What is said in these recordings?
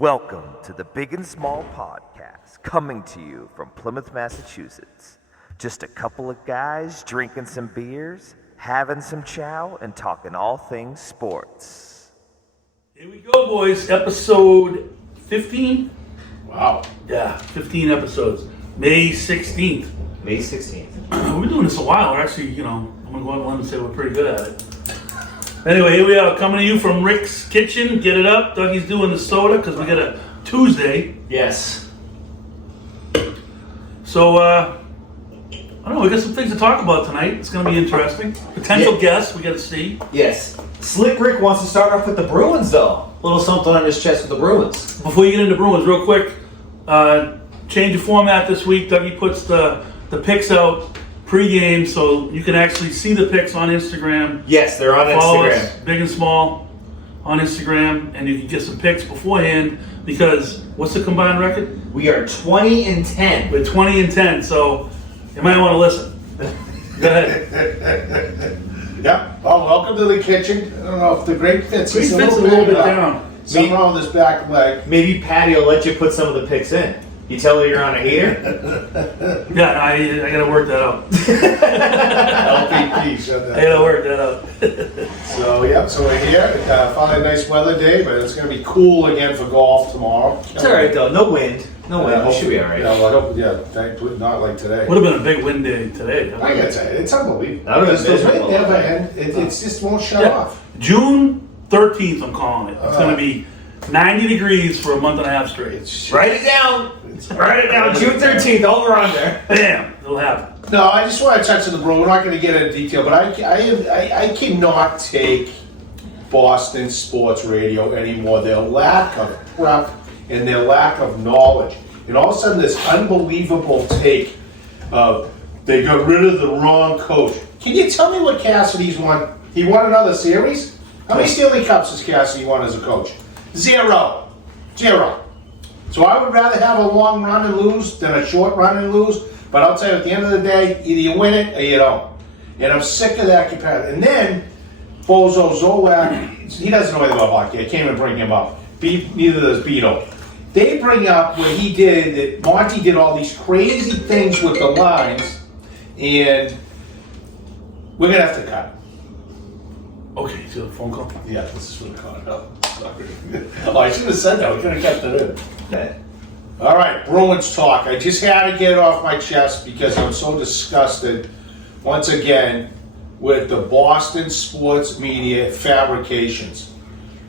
Welcome to the Big and Small Podcast, coming to you from Plymouth, Massachusetts. Just a couple of guys drinking some beers, having some chow, and talking all things sports. Here we go, boys. Episode 15? Wow. Yeah, 15 episodes. May 16th. May 16th. We've been doing this a while. We're actually, I'm going to go on a limb and say we're pretty good at it. Anyway, here we are, coming to you from Rick's Kitchen. Get it up. Dougie's doing the soda because we got a Tuesday. Yes. So, I don't know. We got some things to talk about tonight. It's going to be interesting. Potential guests we got to see. Yes. Slick Rick wants to start off with the Bruins, though. A little something on his chest with the Bruins. Before you get into Bruins, real quick, change of format this week. Dougie puts the picks out pre-game, so you can actually see the picks on Instagram. Yes, they're on Follow Instagram. us, Big and Small, on Instagram, and you can get some picks beforehand because what's the combined record? We are 20-10. We're 20-10, so you might want to listen. Go ahead. Yep. Well, welcome to the kitchen. I don't know if the grape fits. Grape It's fits a little bit down. Something wrong with this back leg. Maybe Patty will let you put some of the picks in. You tell her you're on a hater? Yeah, I got to work that out. LPP, shut I that. got to work that out. So we're here. Finally a nice weather day, but it's going to be cool again for golf tomorrow. It's all right, though. No wind. No wind. We should be all right. Yeah, well, not like today. Would have been a big wind day today. I gotta tell you, it's unbelievable. That would've been The wind miserable. never end. It just won't shut Yeah. off. June 13th, I'm calling it. It's going to be 90 degrees for a month and a half straight. Write it down. Write it down. June 13th, over under. Bam! It'll happen. No, I just want to touch on the Bruins. We're not going to get into detail, but I cannot take Boston sports radio anymore. Their lack of prep and their lack of knowledge. And all of a sudden, this unbelievable take of they got rid of the wrong coach. Can you tell me what Cassidy's won? He won another series? How many Stanley Cups has Cassidy won as a coach? Zero. So I would rather have a long run and lose than a short run and lose. But I'll tell you, at the end of the day, either you win it or you don't. And I'm sick of that competitive. And then, Bozo Zolak, he doesn't know anything about hockey. I can't even bring him up. Neither does Beto. They bring up what he did, that Monty did all these crazy things with the lines, and we're going to have to cut. Okay, so the phone call. Yeah, this is really caught up. Sorry. Oh, I should have said that. We could have kept it in. Okay. All right, Bruins talk. I just had to get it off my chest because I'm so disgusted, once again, with the Boston sports media fabrications.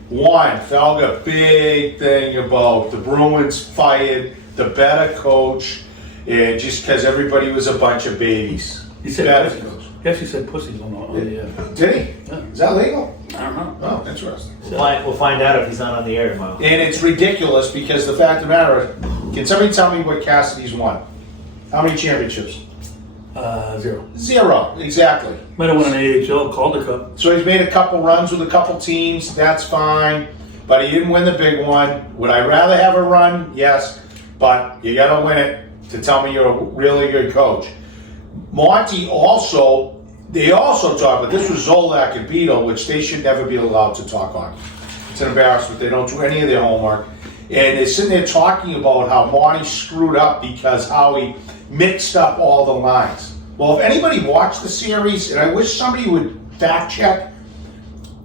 One, Felga, big thing about the Bruins fired the better coach, and just because everybody was a bunch of babies. He said Better pussies. coach. Yes, he said pussies on the Did he? Yeah. Is that legal? I don't know. Oh, interesting. We'll find out if he's not on the air tomorrow. And it's ridiculous because the fact of the matter, can somebody tell me what Cassidy's won? How many championships? 0. Zero, exactly. Might have won an AHL Calder Cup. So he's made a couple runs with a couple teams, that's fine, but he didn't win the big one. Would I rather have a run? Yes, but you gotta win it to tell me you're a really good coach. Monty they also talk, but this was Zolak and Beto, which they should never be allowed to talk on. It's an embarrassment. They don't do any of their homework. And they're sitting there talking about how Monty screwed up because how he mixed up all the lines. Well, if anybody watched the series, and I wish somebody would fact check,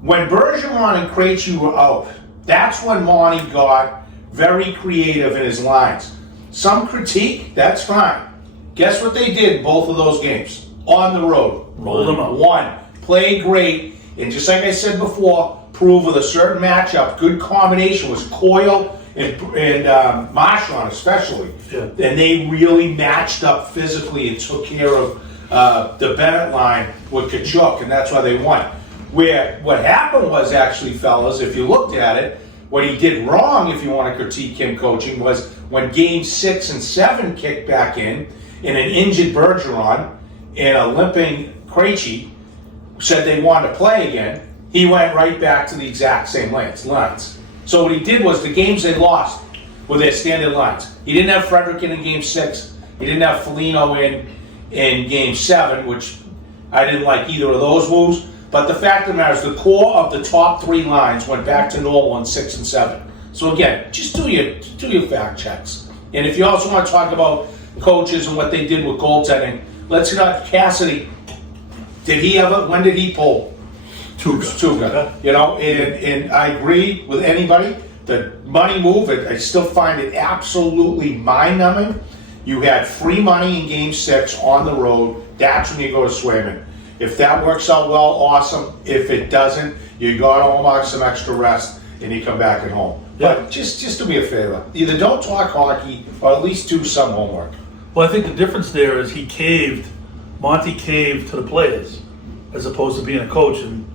when Bergeron and Krejci were out, that's when Monty got very creative in his lines. Some critique, that's fine. Guess what they did both of those games? On the road. Rolled them up. One. Played great. And just like I said before, prove with a certain matchup, good combination was Coyle and Marchand especially. Yeah. And they really matched up physically and took care of the Bennett line with Kachuk, and that's why they won. What happened was actually, fellas, if you looked at it, what he did wrong, if you want to critique him coaching, was when Game 6 and 7 kicked back in an injured Bergeron and a limping Krejci said they wanted to play again, he went right back to the exact same lines. So what he did was the games they lost were their standard lines. He didn't have Frederick in Game 6. He didn't have Foligno in Game 7, which I didn't like either of those moves. But the fact of the matter is the core of the top three lines went back to normal in 6 and 7. So again, just do your fact checks. And if you also want to talk about coaches and what they did with goaltending, let's not Cassidy. When did he pull? Tuga. You know, and I agree with anybody. The money move, I still find it absolutely mind-numbing. You had free money in Game 6 on the road. That's when you go to Swayman. If that works out well, awesome. If it doesn't, you go home on some extra rest and you come back at home. Yeah. But just do me a favor. Either don't talk hockey or at least do some homework. Well, I think the difference there is Monty caved to the players, as opposed to being a coach and,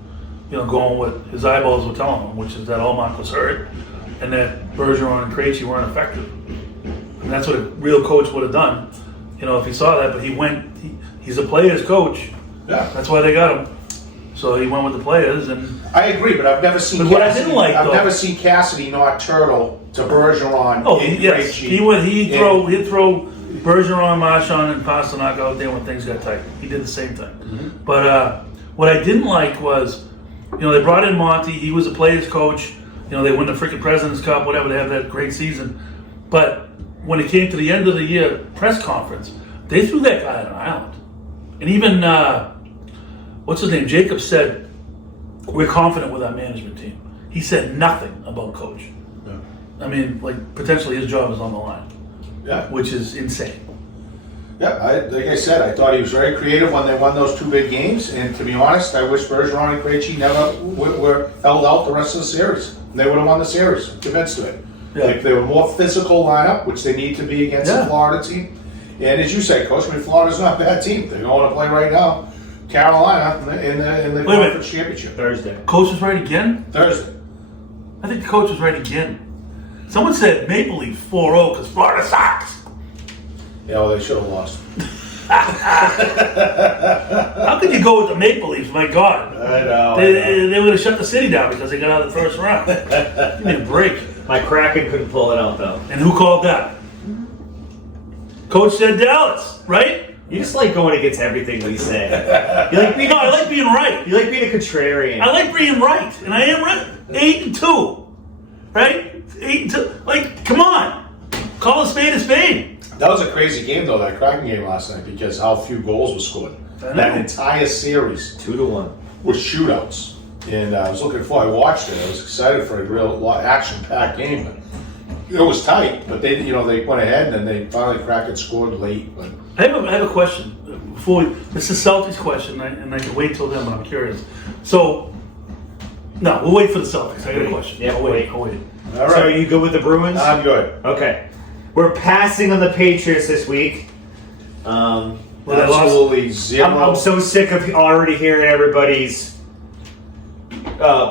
you know, going what his eyeballs were telling him, which is that Allmark was hurt and that Bergeron and Krejci weren't effective. And that's what a real coach would have done, you know, if he saw that. But he's a player's coach. Yeah. That's why they got him. So he went with the players, and I agree, but I've never seen. But what I didn't like, I've though- never seen Cassidy not turtle to Bergeron. oh and yes, Krejci. he'd throw Bergeron, Marchand, and Pasternak out there when things got tight. He did the same thing. Mm-hmm. But what I didn't like was, you know, they brought in Monty. He was a player's coach. You know, they won the freaking President's Cup, whatever. They have that great season. But when it came to the end of the year press conference, they threw that guy on an island. And even what's his name? Jacob said, "We're confident with our management team." He said nothing about coach. Yeah. I mean, like, potentially his job is on the line, Yeah. which is insane. Yeah, like I said, I thought he was very creative when they won those two big games. And to be honest, I wish Bergeron and Krejci never were held out the rest of the series. They would have won the series. I'm convinced of it. Yeah. Like, they were more physical lineup, which they need to be against the Florida team. And as you say, Coach, I mean, Florida's not a bad team. They're going to play right now. Carolina in the conference championship. Thursday. Coach was right again? Thursday. I think the coach was right again. Someone said Maple Leafs 4-0 because Florida sucks. Yeah, well, they should have lost. How could you go with the Maple Leafs? My God. I know. They were going to shut the city down because they got out of the first round. Give me a break. My Kraken couldn't pull it out, though. And who called that? Coach said Dallas, right? You just like going against everything we say. You like being, No, I like being right. you like being a contrarian. I like being right, and I am right. 8-2, right? 8-2. Like, come on, call a spade a spade. That was a crazy game, though, that Kraken game last night, because how few goals were scored. I know. That entire series 2-1. was shootouts. And I was looking for, I watched it. I was excited for a real action-packed game. But it was tight, but they went ahead and then they finally Kraken scored late. But I have a question. This is Celtics question, and I can wait till then, but I'm curious. So, no, we'll wait for the Celtics. I got a question. Yeah, I'll wait. I'll wait. all So are right, you good with the Bruins? I'm good. Okay. We're passing on the Patriots this week. Well, they lost. Absolutely zero. I'm so sick of already hearing everybody's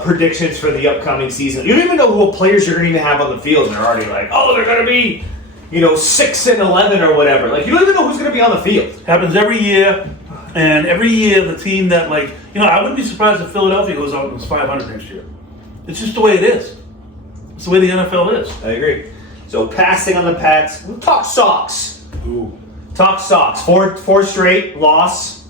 predictions for the upcoming season. You don't even know what players you're going to even have on the field, and they're already like, oh, they're going to be, 6-11 or whatever. Like, you don't even know who's going to be on the field. Happens every year, and every year the team that, I wouldn't be surprised if Philadelphia goes out and was 500 next year. It's just the way it is. It's the way the NFL is. I agree. So passing on the Pats. We'll talk Sox. Ooh. Talk Sox. Four straight loss.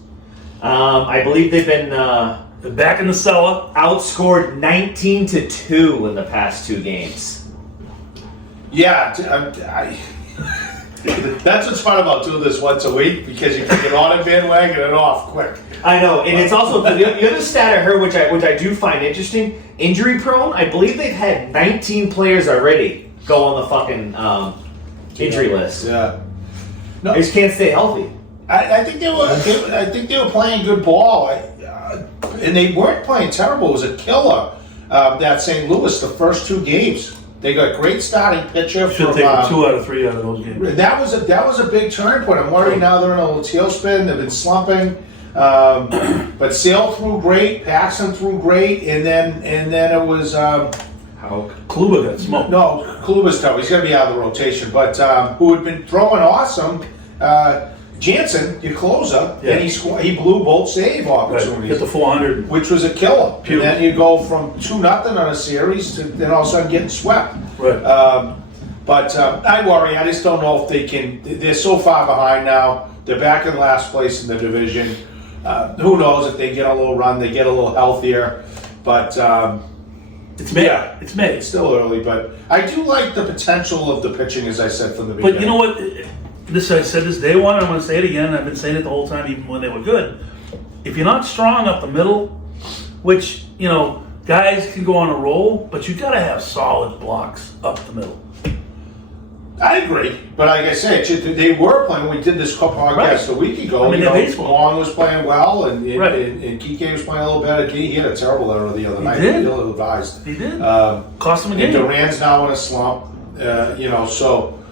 I believe they've been They're back in the cellar. outscored 19-2 in the past two games. Yeah, that's what's fun about doing this once a week, because you can get on a bandwagon and off quick. I know, and it's also the other stat I heard, which I do find interesting. Injury prone. I believe they've had 19 players already go on the fucking injury list. Yeah. No, They just can't stay healthy. I think they were playing good ball, and they weren't playing terrible. It was a killer. That St. Louis, the first two games, they got great starting pitcher Should from. take 2 out of 3 out of those games. That was a big turning point. I'm worried now they're in a little tailspin. They've been slumping, but Sale threw great, Paxton threw great, and then it was. How Kluber got smoked. No, Kluber's tough. He's going to be out of the rotation. But who had been throwing awesome, Jansen, your closer, Yeah. and he blew both save Right. opportunities, Hit the 400. which was a killer. Beautiful. And then you go from 2-0 on a series to then all of a sudden getting swept. Right. But I worry. I just don't know if they can. They're so far behind now. They're back in last place in the division. Who knows if they get a little run, they get a little healthier. But It's May. Yeah. It's May. It's still early, but I do like the potential of the pitching, as I said from the beginning. But you know what? I said this day one. I'm going to say it again. I've been saying it the whole time, even when they were good. If you're not strong up the middle, which guys can go on a roll, but you got to have solid blocks up the middle. I agree, but like I said, they were playing. We did this podcast a week ago. I mean, they're baseball. Long was playing well, and Right. Kike was playing a little better. He had a terrible error the other night. did? He advised. He did. Cost him a And game. Duran's now in a slump. So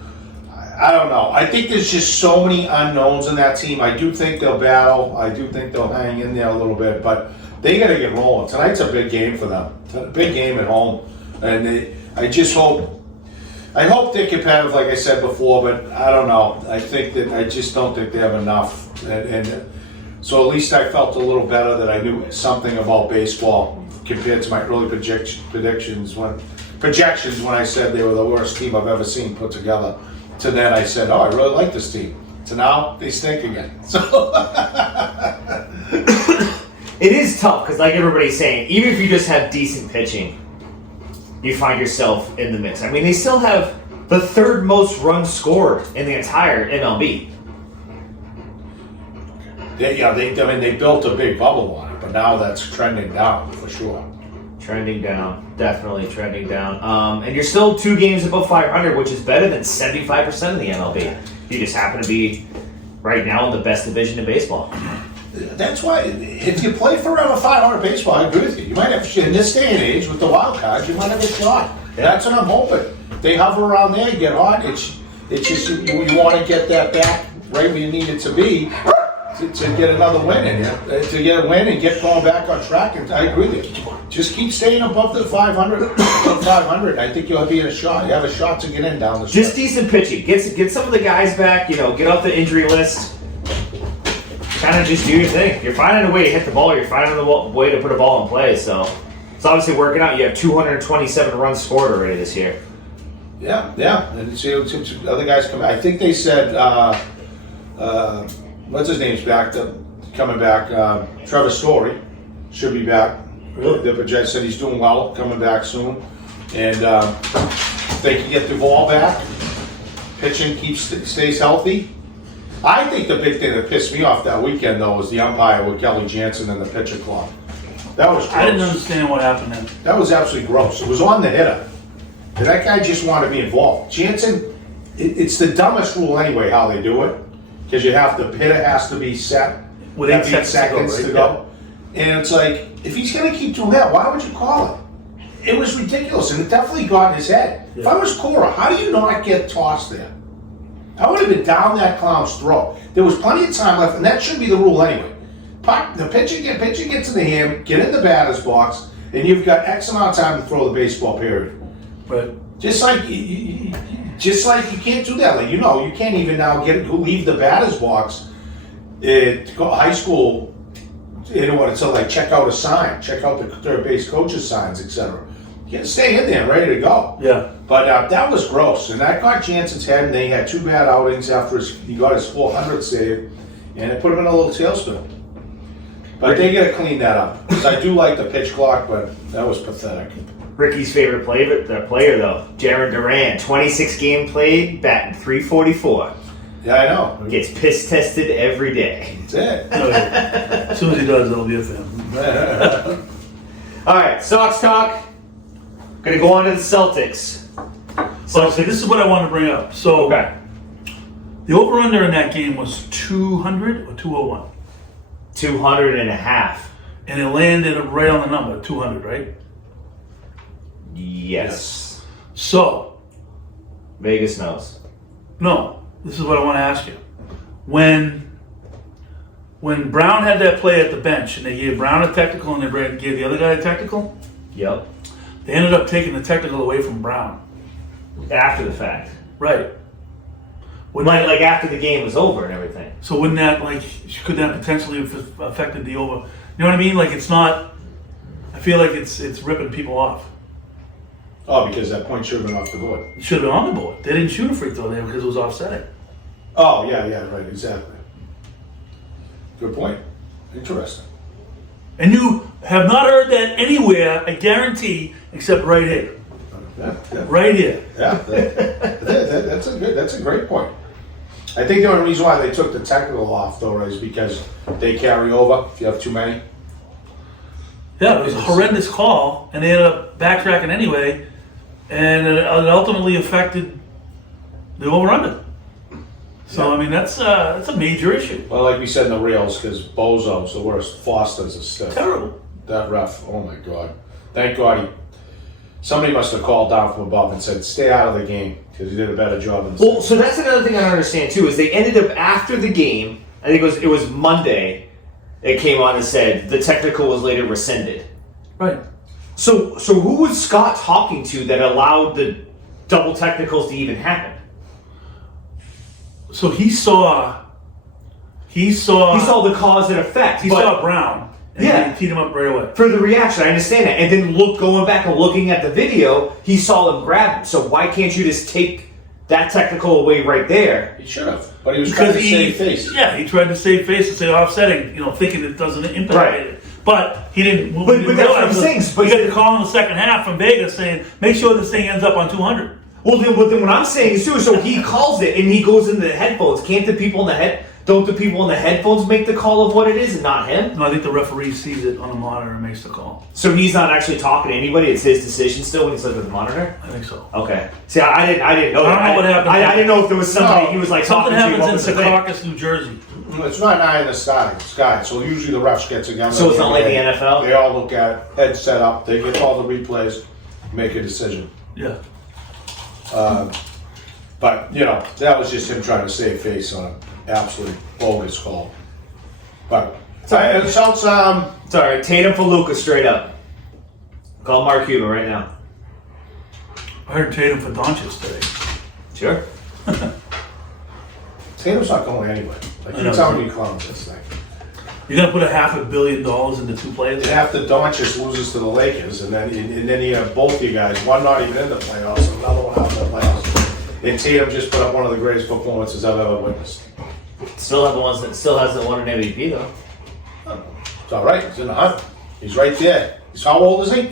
I don't know. I think there's just so many unknowns in that team. I do think they'll battle. I do think they'll hang in there a little bit, but they got to get rolling. Tonight's a big game for them. It's a big game at home, and I hope they're competitive, like I said before, but I don't know. I just don't think they have enough, and so at least I felt a little better that I knew something about baseball compared to my early projections when I said they were the worst team I've ever seen put together. To then I said, I really like this team. To now they stink again. So It is tough because, like everybody's saying, even if you just have decent pitching, you find yourself in the mix. I mean, they still have the third most runs scored in the entire MLB. they built a big bubble on it, but now that's trending down for sure. Trending down, definitely trending down. And you're still 2 games above 500, which is better than 75% of the MLB. You just happen to be right now in the best division in baseball. That's why, if you play for around a 500 baseball, I agree with you. You might have, in this day and age, with the wild cards, you might have a shot. That's what I'm hoping. They hover around there, get hot. It's just you want to get that back right where you need it to be to get another win in here. To get a win and get going back on track. And I agree with you. Just keep staying above the 500. 500. I think you'll be in a shot. You have a shot to get in down the stretch. Just decent pitching. Get some of the guys back. Get off the injury list. Kind of just do your thing. You're finding a way to hit the ball. You're finding a way to put a ball in play. So it's obviously working out. You have 227 runs scored already this year. Yeah. And see, other guys come. I think they said, what's his name's back? Coming back. Trevor Story should be back. Really? The project said he's doing well, coming back soon, and they can get the ball back. Pitching stays healthy. I think the big thing that pissed me off that weekend, though, was the umpire with Kelly Jansen and the pitcher clock. That was gross. I didn't understand what happened then. That was absolutely gross. It was on the hitter. Did that guy just want to be involved? Jansen, it's the dumbest rule anyway, how they do it, because the hitter has to be set With 8 seconds to go. And it's like, if he's going to keep doing that, why would you call it? It was ridiculous, and it definitely got in his head. Yeah. If I was Cora, how do you not get tossed there? I would have been down that clown's throat. There was plenty of time left, and that should be the rule anyway. The pitcher gets in the hand, get in the batter's box, and you've got X amount of time to throw the baseball, period. But Just like you can't do that. Like, you can't even now leave the batter's box to go high school. To like check out a sign, check out the third base coach's signs, etc. You got to stay in there, ready to go. yeah, But that was gross, and that got Jansen's head. And they had 2 bad outings after he got his 400 save, and it put him in a little tailspin. But they got to clean that up, because I do like the pitch clock, but that was pathetic. Ricky's favorite player though, Jaron Duran, 26 game played, batting .344. Yeah, I know. Gets piss tested every day. That's it. as soon as he does, it'll be a thing. All right, Sox talk. Gonna go on to the Celtics. So this is what I wanted to bring up. So Okay. the over/under in that game was 200 or 201, 200.5. and it landed right on the number 200, right? Yes. So Vegas knows. no, this is what I want to ask you. When Brown had that play at the bench, and they gave Brown a technical, and they gave the other guy a technical, Yep. they ended up taking the technical away from Brown. After the fact. Right. Wouldn't that, Like after the game was over and everything. so wouldn't that, could that potentially have affected the over? You know what I mean? Like, it's not, I feel like it's ripping people off. Oh, because that point should have been off the board. It should have been on the board. They didn't shoot a free throw there because it was offsetting. Oh, yeah, right, exactly. Good point. Interesting. And you have not heard that anywhere, I guarantee, except right here. Yeah, yeah. Right here. Yeah, that's a great point. I think the only reason why they took the technical off, though, is because they carry over if you have too many. Yeah, it was a horrendous call, and they ended up backtracking anyway, and it ultimately affected the over-under. So, I mean, that's a major issue. Well, like we said in the reels, because Bozo's the worst. Foster's a stiff. Terrible. That ref, oh my God. Thank God somebody must have called down from above and said, stay out of the game, because he did a better job than Well, so that's another thing I don't understand too, is they ended up after the game, I think it was Monday, it came on and said the technical was later rescinded. Right. So who was Scott talking to that allowed the double technicals to even happen? So he saw He saw the cause and effect. he but saw Brown, and Yeah. he teed him up right away. for the reaction, I understand that. And then going back and looking at the video, he saw him grab him. So why can't you just take that technical away right there? He should have, but he was trying to save face. Yeah, he tried to save face and say offsetting, thinking it doesn't impact Right. it. But he didn't. But that's what I'm saying, but- We got the call in the second half from Vegas saying, make sure this thing ends up on 200. Well, then what I'm saying is too. So he calls it, and he goes into the headphones. Can't the people in the Don't the people in the headphones make the call of what it is, and not him? No, I think the referee sees it on the monitor and makes the call. So he's not actually talking to anybody. It's his decision still when he's looking at the monitor. I think so. Okay. See, I didn't know. I don't know what happened. I didn't know if there was somebody No. he was like Something talking to. happens in Secaucus, New Jersey. It's not nine in the sky, so usually the refs get together. So it's not like the NFL? They all look at it, head set up, they get all the replays, make a decision. Yeah. But, that was just him trying to save face on an absolutely bogus call. But, it sounds, It's all right. Tatum for Lucas, straight up. Call Mark Cuban right now. I heard Tatum for Doncic today. Sure. Tatum's not going anywhere. I I know. keep telling you clowns this thing. You're going to put $500 million into two players? And after Doncic loses to the Lakers, and then you have both you guys, one not even in the playoffs, another one out in the playoffs. And Tatum just put up one of the greatest performances I've ever witnessed. Still hasn't won an MVP though. It's all right. He's in the hunt. He's right there. How old is he?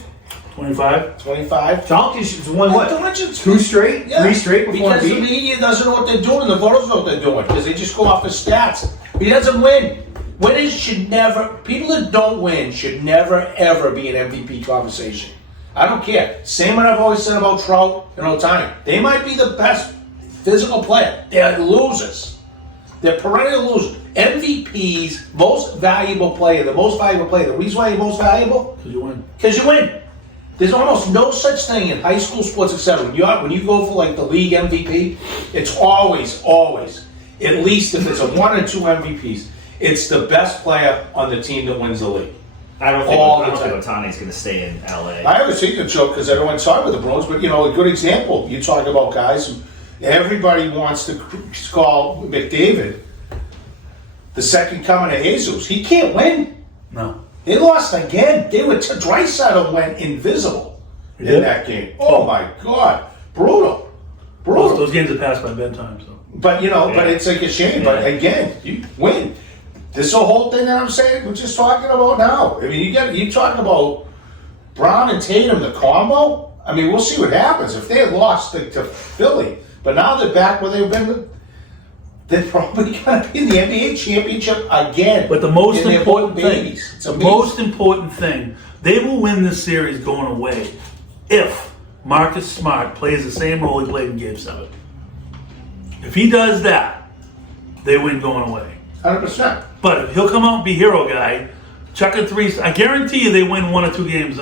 25? 25. Doncic's won what? Doncic- 2 straight? Yeah. 3 straight before Because the beat? media doesn't know what they're doing, the voters know what they're doing, because they just go off the stats. He doesn't win. Winners should never, people that don't win should never, ever be an MVP conversation. I don't care. Same what I've always said about Trout and Ohtani. They might be the best physical player. They're losers. They're perennial losers. MVPs, most valuable player, the most valuable player. The reason why you're most valuable? Because you win. Because you win. There's almost no such thing in high school sports, etc. When you go for like the league MVP, it's always, at least if it's a 1 or 2 MVPs, it's the best player on the team that wins the league. I don't think All the time. Ohtani's going to stay in LA. I always think the joke because everyone's talking with the Bruins, but a good example. You talk about guys. Everybody wants to call McDavid the second coming of Jesus. He can't win. No. They lost again. Draisaitl went invisible in did? that game. Oh my God, brutal. Those games are passed by bedtime, so. But but it's like a shame. But again, you win. This whole thing that I'm saying, we're just talking about now. I mean, you talking about Brown and Tatum, the combo. I mean, we'll see what happens if they had lost to Philly. But now they're back where they've been. They're probably going to be in the NBA championship again. But the most And they're important both thing, babies. It's the amazing. most important thing, they will win this series going away if Marcus Smart plays the same role he played in Game 7. If he does that, they win going away. 100%. But if he'll come out and be hero guy, chucking threes, I guarantee you they win 1 or 2 games,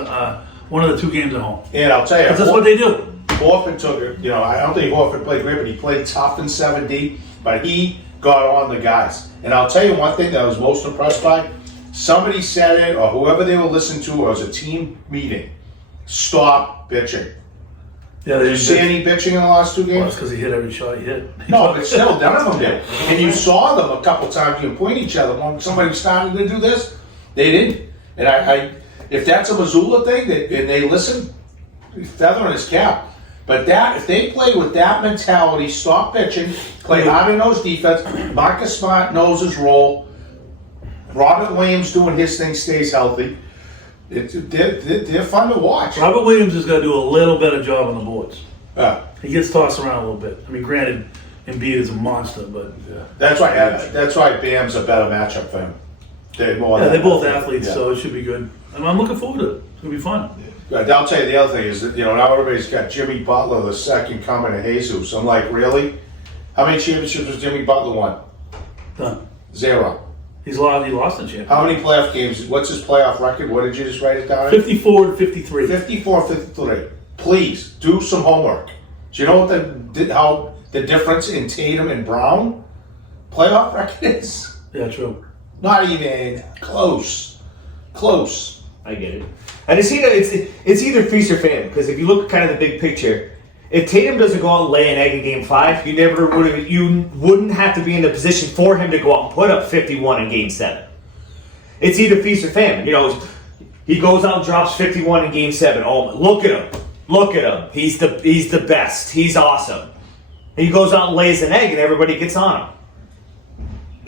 one of the 2 games at home. And I'll tell you, Because that's what they do. Horford took it. I don't think Horford played great, but he played tough in 7D. But he got on the guys. And I'll tell you one thing that I was most impressed by. Somebody said it, or whoever they were listening to, or it was a team meeting. Stop bitching. Yeah, Did you see any bitching in the last 2 Well, games? it's because he hit every shot he hit. No, but still, none of them did. And you saw them a couple times. You point at each other. When somebody started to do this, they didn't. And I if that's a Missoula thing, and they listen, feather in his cap. But if they play with that mentality, stop pitching, play hard in those defense. Marcus Smart knows his role. Robert Williams doing his thing, stays healthy. They're fun to watch. Robert Williams is going to do a little better job on the boards. Yeah. He gets tossed around a little bit. I mean, granted, Embiid is a monster, but That's why Bam's a better matchup for him. They're both athletes, so it should be good. And I'm looking forward to it. It's going to be fun. I'll tell you the other thing is that, now everybody's got Jimmy Butler, the second coming of Jesus. I'm like, really? How many championships has Jimmy Butler won? Done. 0. He lost the championship. How many playoff games? What's his playoff record? What did you just write it down? 54 to 53. 54-53. Please do some homework. Do you know how the difference in Tatum and Brown playoff record is? Yeah, true. Not even close. Close. I get it. And it's either feast or famine, because if you look at kind of the big picture, if Tatum doesn't go out and lay an egg in Game 5, you wouldn't have to be in the position for him to go out and put up 51 in Game 7. It's either feast or famine. He goes out and drops 51 in Game 7. Oh, look at him! Look at him! He's the best. He's awesome. And he goes out and lays an egg, and everybody gets on him.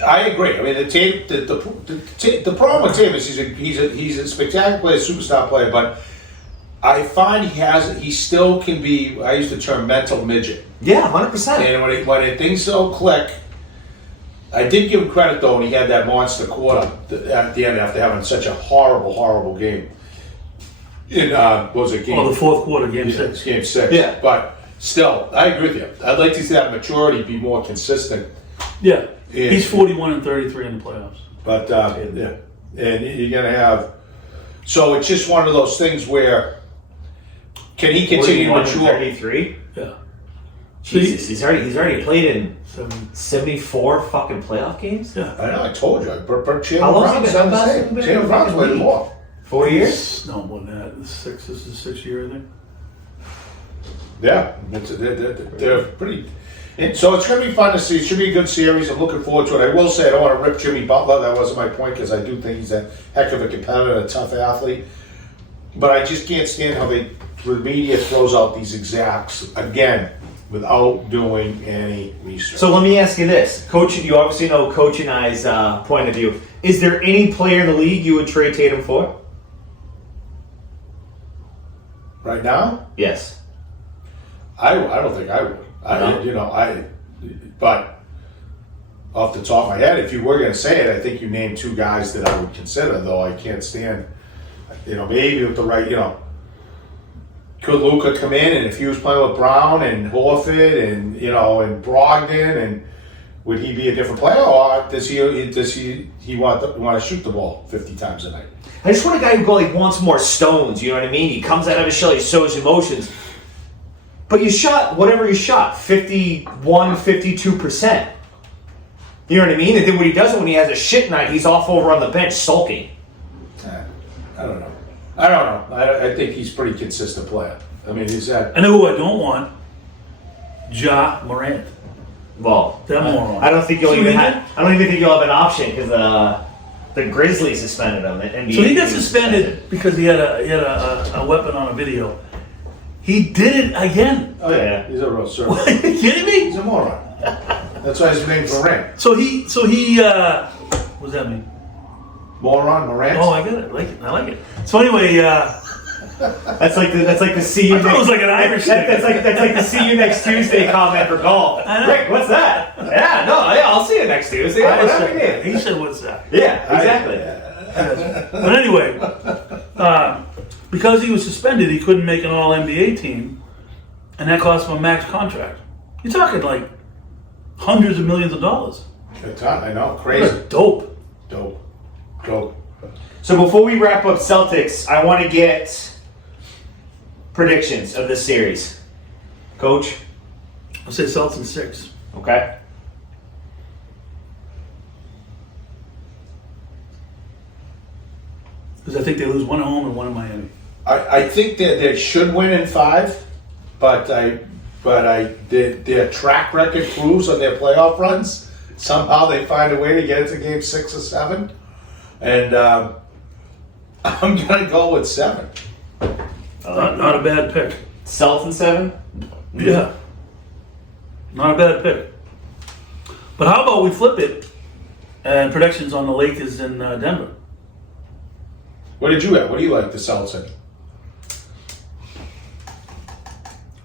I agree. I mean, the problem with Tatum is he's a spectacular player, superstar player, but I find he still can be. I use the term mental midget. Yeah, 100%. And when things don't click, I did give him credit though when he had that monster quarter at the end after having such a horrible game. In what was it game? Oh, the fourth quarter, Game 6. Game 6. Yeah. But still, I agree with you. I'd like to see that maturity be more consistent. Yeah. He's 41 and 33 in the playoffs. But yeah, and you're gonna have. So it's just one of those things where can he continue to 41 and mature? 33. Yeah. Jesus, he's already played in 7. 74 fucking playoff games. Yeah. I know. I told you. How long's Brown's he done been- the how same. long's he been Jalen in Brown's the played league? more. 4 years. No more than that. This is the 6th year, I think. Yeah, they're pretty. And so it's going to be fun to see. It should be a good series. I'm looking forward to it. I will say I don't want to rip Jimmy Butler. That wasn't my point because I do think he's a heck of a competitor, a tough athlete. But I just can't stand how the media throws out these exacts again without doing any research. So let me ask you this, Coach. You obviously know Coach and I's point of view. Is there any player in the league you would trade Tatum for? Right now, Yes. I don't think I would. But off the top of my head, if you were going to say it, I think you named 2 guys that I would consider. Though I can't stand, maybe with the right, could Luka come in and if he was playing with Brown and Horford and and Brogdon, and would he be a different player, or does he want to shoot the ball 50 times a night? I just want a guy who wants more stones. You know what I mean? He comes out of his shell. He shows emotions. But you shot whatever you shot, 51, 52%. You know what I mean? And then when he does it, when he has a shit night, he's off over on the bench sulking. I don't know. I think he's a pretty consistent player. I mean, he's that. I know who I don't want. Ja Morant. Well, That moron. I don't think you'll See even what he have. I don't even think you'll have an option because the Grizzlies suspended him. The NBA So he got suspended because he had a weapon on a video. What did it again. Oh yeah, he's a real server. Are you kidding me? He's a moron. That's why his name's Morant. So he what does that mean? Morant? Oh, I get it. I like it. So anyway, That's like the see you. I thought it was like an Irish thing. That's like the see you next Tuesday comment for golf. I know. Rick, what's that? I'll see you next Tuesday. I Whatever it said, is. he said, "What's that?" Yeah, exactly. But anyway, because he was suspended, he couldn't make an All NBA team, and that cost him a max contract. You're talking like hundreds of millions of dollars. Good time. I know. What Crazy. a dope. Dope. So before we wrap up Celtics, I want to get predictions of this series. Coach? I'll say Celtics in 6. Okay. Because I think they lose one at home and one in Miami. I think that they should win in 5, but their track record proves on their playoff runs. Somehow they find a way to get into game 6 or 7. And I'm going to go with 7. Not a bad pick. Celtics in 7? Yeah. Not a bad pick. But how about we flip it And predictions on the Lakers in Denver. What did you have? What do you like the Celtics in?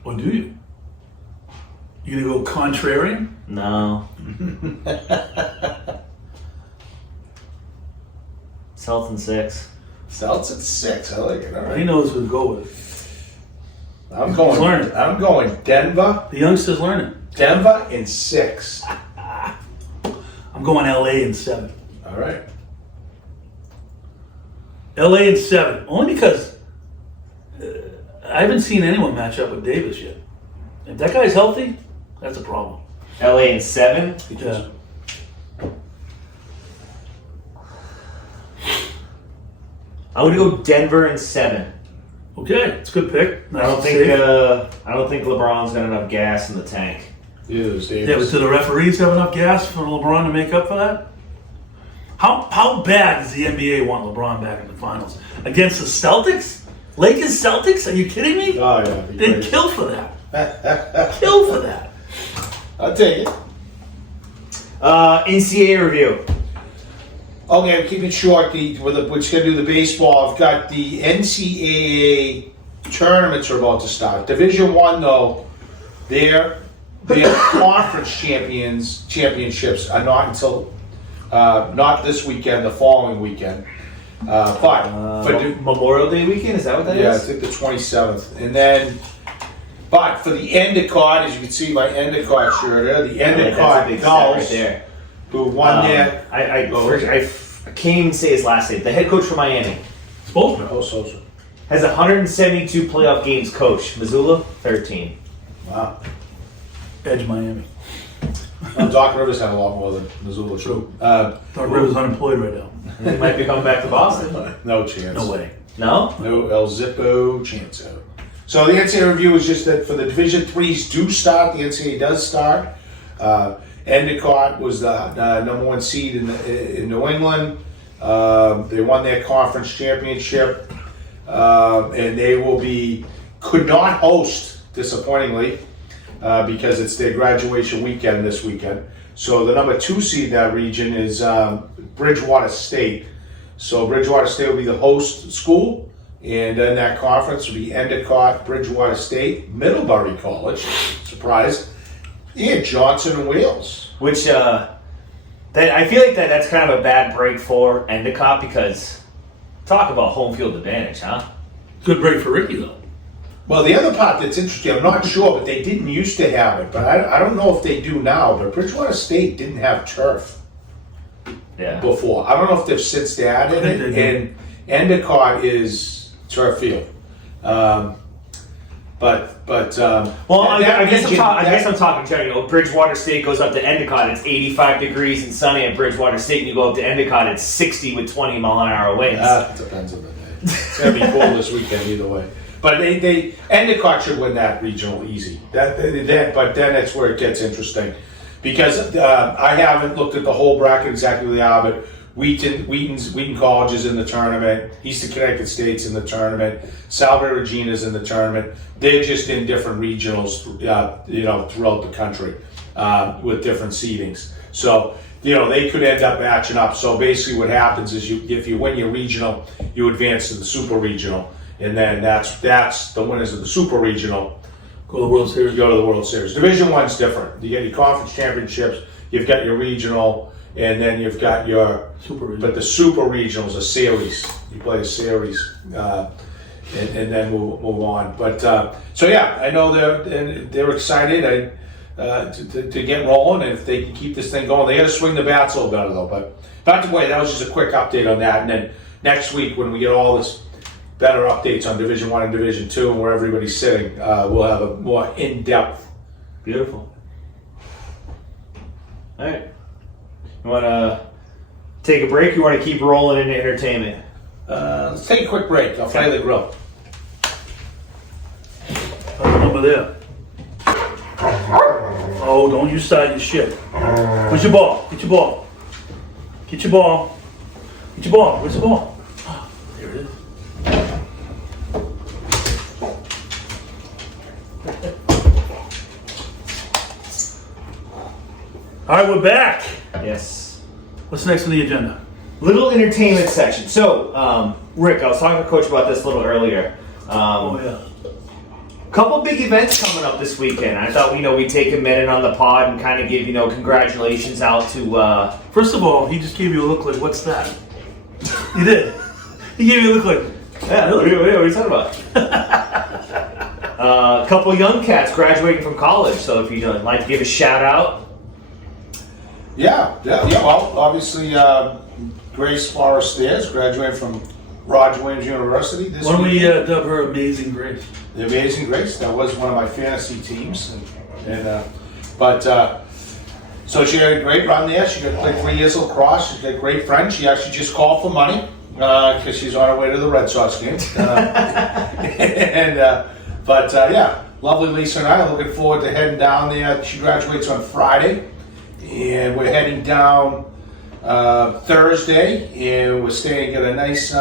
Or do you? You gonna go contrarian? No. Celtics in 6. Celtics at 6. I like it. All He right. knows who to go with. I'm going. learning. I'm going Denver. The youngster's learning. Denver in 6. I'm going LA in 7. All right. LA in 7. Only because I haven't seen anyone match up with Davis yet. If that guy's healthy, that's a problem. LA in 7. Yeah. I'm gonna go Denver in 7. Okay, it's a good pick. I don't think LeBron's got enough gas in the tank. Yeah, there's Yeah, but Davis. do the referees have enough gas for LeBron to make up for that? How bad does the NBA want LeBron back in the finals? Against the Celtics? Lakers Celtics? Are you kidding me? Oh yeah. be They'd great. kill for that. Kill for that. I'll take it. NCAA review. Okay, keep it short. We're going to do the baseball. I've got the NCAA tournaments are about to start. Division One, though, their conference championships are not until not this weekend, the following weekend. But for Memorial Day weekend, is that what that yeah, I is? think the 27th, and then. But for the Endicott, as you can see, my Endicott shirt there, the That's a Endicott big stat right Gulls, there. who won their. I can't even say his last name. The head coach for Miami Spolstra. Oh, so. has 172 playoff games coached. Missoula, 13. Wow. Edge Miami. Doc Rivers had a lot more than Missoula. True. Uh, Doc Rivers unemployed right now. He might be coming back to Boston. no chance. No way. No? No El Zippo chance. So the NCAA review is just that for the Division Threes do start. The NCAA does start. Endicott was the number 1 seed in New England. They won their conference championship, and they could not host, disappointingly, because it's their graduation weekend this weekend. So the number 2 seed in that region is Bridgewater State. So Bridgewater State will be the host school, and then that conference will be Endicott, Bridgewater State, Middlebury College, surprise, and Johnson and Wales. Which, I feel like that's kind of a bad break for Endicott because talk about home field advantage, huh? Good break for Ricky, though. Well, the other part that's interesting, I'm not sure, but they didn't used to have it, but I don't know if they do now, but Bridgewater State didn't have turf Yeah. before. I don't know if they've since added I think it, they and Endicott is turf field. Well, I guess I'm talking to you know, Bridgewater State goes up to Endicott, it's 85 degrees and sunny at Bridgewater State, and you go up to Endicott, it's 60 with 20-mile-an-hour winds. It depends on the day. It's gonna be cold this weekend either way. But they Endicott should win that regional easy. But then it's where it gets interesting because I haven't looked at the whole bracket exactly where they are, but Wheaton College is in the tournament. Eastern Connecticut State's in the tournament. Salve Regina's in the tournament. They're just in different regionals, throughout the country with different seedings. So they could end up matching up. So basically, what happens is if you win your regional, you advance to the super regional, and then that's the winners of the super regional Go to the World Series. you go to the World Series. Division One's different. You get your conference championships. You've got your regional. And then you've got your Super regional. but the super regionals a series. You play a series, and then we'll move on. But so yeah, I know they're excited to get rolling, and if they can keep this thing going, they got to swing the bats a little better though. But by the way, that was just a quick update on that. And then next week when we get all this better updates on Division 1 and Division 2 and where everybody's sitting, we'll have a more in-depth. Beautiful. All right. You want to take a break? You want to keep rolling into entertainment? Let's take a quick break. I'll fry the grill. Over there. Oh, don't you start your shit. Where's your ball? Get your ball. Get your ball. Get your ball. Where's the ball? Oh, there it is. All right, we're back. Yes. What's next on the agenda? Little entertainment section. So, Rick, I was talking to Coach about this a little earlier. Couple big events coming up this weekend. I thought we'd take a minute on the pod and kind of give congratulations out to. First of all, he just gave you a look like, what's that? He did. He gave you a look like, Yeah, really? What are you talking about? A couple young cats graduating from college. So if you'd like to give a shout out. Yeah. Well, obviously, Grace Forrest Stairs graduated from Roger Williams University this why don't we week. dub her Amazing Grace? The Amazing Grace. That was one of my fantasy teams, so she had a great run there. She got played 3 years of lacrosse. She's got great friends. She actually just called for money because she's on her way to the Red Sox game. Lovely Lisa and I are looking forward to heading down there. She graduates on Friday, and we're heading down Thursday, and we're staying at a nice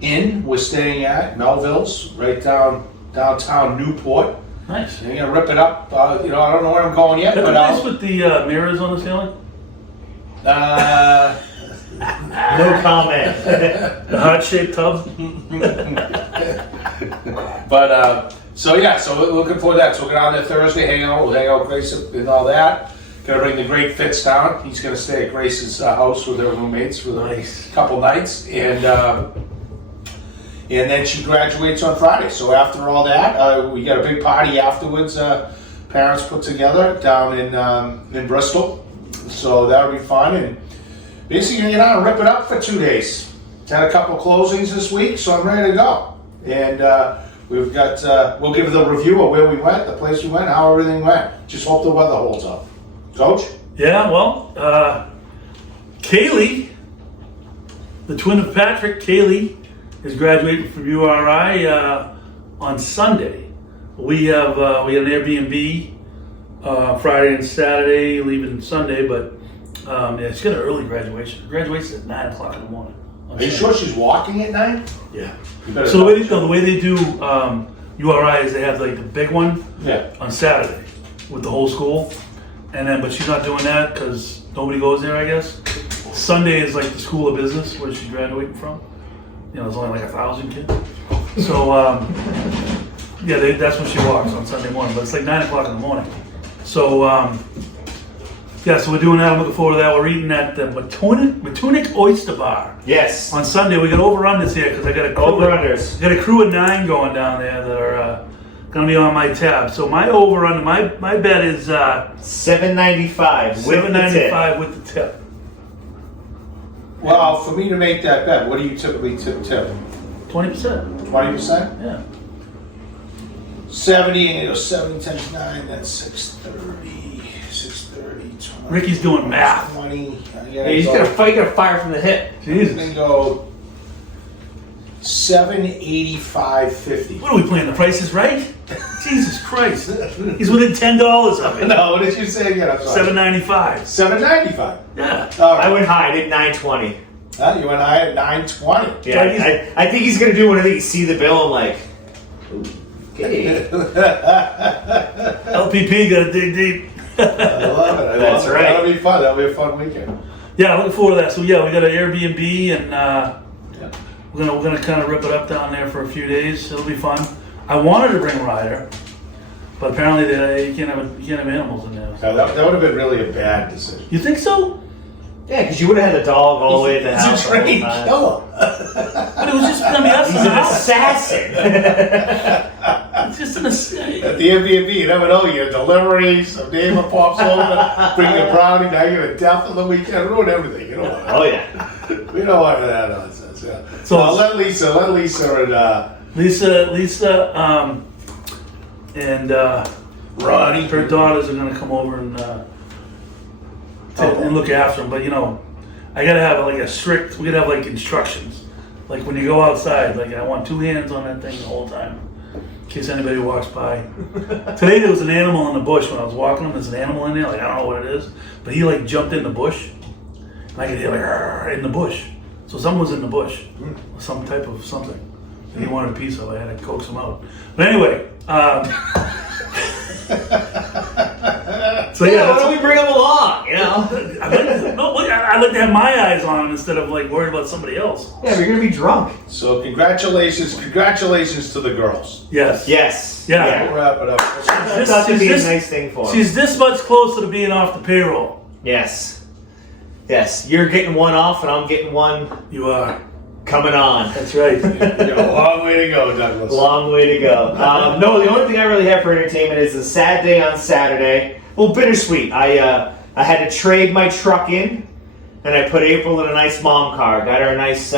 inn. We're staying at Melville's, right downtown Newport. Nice. And you're gonna rip it up. I don't know where I'm going yet, That but the place with the mirrors on the ceiling? No comment. The heart-shaped tub? So we're looking forward to that. So we'll go down there Thursday, we'll hang out with Grace and all that. Gonna bring the great Fitz down. He's gonna stay at Grace's house with her roommates for a couple nights, and then she graduates on Friday. So after all that, we got a big party afterwards. Parents put together down in Bristol, so that'll be fun. And basically, gonna get out and rip it up for 2 days. Had a couple closings this week, so I'm ready to go. And we've got we'll give the review of where we went, the place we went, how everything went. Just hope the weather holds up. Coach? Yeah, well, Kaylee, the twin of Patrick, Kaylee, is graduating from URI on Sunday. We had an Airbnb Friday and Saturday, leaving Sunday, but she's got an early graduation. Graduates at 9 o'clock in the morning. Are you sure she's walking at 9? Yeah. So the way they do URI is they have like the big one on Saturday with the whole school, but she's not doing that because nobody goes there, I guess. Sunday is like the School of Business where she's graduating from. There's only like 1,000 kids. So that's when she walks on Sunday morning, but it's like 9 o'clock in the morning. So so we're doing that. I'm looking forward to that. We're eating at the Matunic Oyster Bar. Yes. On Sunday, we got over-unders here because I got a crew of 9 going down there that are going to be on my tab. So my over-under, my bet is $7.95 $7.95 with the tip. Well, for me to make that bet, what do you typically tip? 20%. 20%? Yeah. 70, 70 times 9, that's 630. 630, 20. Ricky's doing math. 20. You gotta fire from the hip. Jesus. Then go 785.50. What are we playing? The Price is Right? Jesus Christ. He's within $10 of it. No, what did you say again? I'm sorry. $7.95. $7.95. Yeah. All right. I went high. I did $9.20. You went high at $9.20. Yeah, I think he's gonna do one of these. See the bill and like, okay. LPP got to dig deep. I love it. That's right. That'll be fun. That'll be a fun weekend. Yeah, looking forward to that. So we got an Airbnb and we're gonna kind of rip it up down there for a few days. It'll be fun. I wanted to bring Ryder, but apparently you can't have animals in there. That would have been really a bad decision. You think so? Yeah, because you would have had the dog all the way at the house. He's a trained killer. But it was just gonna be us in He's the an house. assassin. It's just an assassin. At the Airbnb, you never know. You have deliveries, some neighbor pops over, bring a brownie, now you're a death on the weekend, ruin everything. You know what? Oh yeah. We don't want that nonsense. Yeah. So let Lisa and Lisa, and Ronnie. her daughters are gonna come over and look after them. But I gotta have like we gotta have like instructions. Like when you go outside, like I want 2 hands on that thing the whole time, in case anybody walks by. Today there was an animal in the bush when I was walking him. There's an animal in there, like I don't know what it is, but he like jumped in the bush, and I could hear like "Arr!" in the bush. So someone was in the bush, some type of something, and he wanted a piece of it. I had to coax him out. But anyway. So why don't we bring him along? I I'd like to have my eyes on him instead of like worried about somebody else. Yeah, we're gonna be drunk. So congratulations to the girls. Yes. Yes. Yeah. We'll wrap it up. I thought it'd be a nice thing for him. She's this much closer to being off the payroll. Yes. Yes. You're getting one off, and I'm getting one You are. coming on. That's right. You got a long way to go, Douglas. Long way to go. No, the only thing I really have for entertainment is a sad day on Saturday. Well, bittersweet. I had to trade my truck in, and I put April in a nice mom car. Got her a nice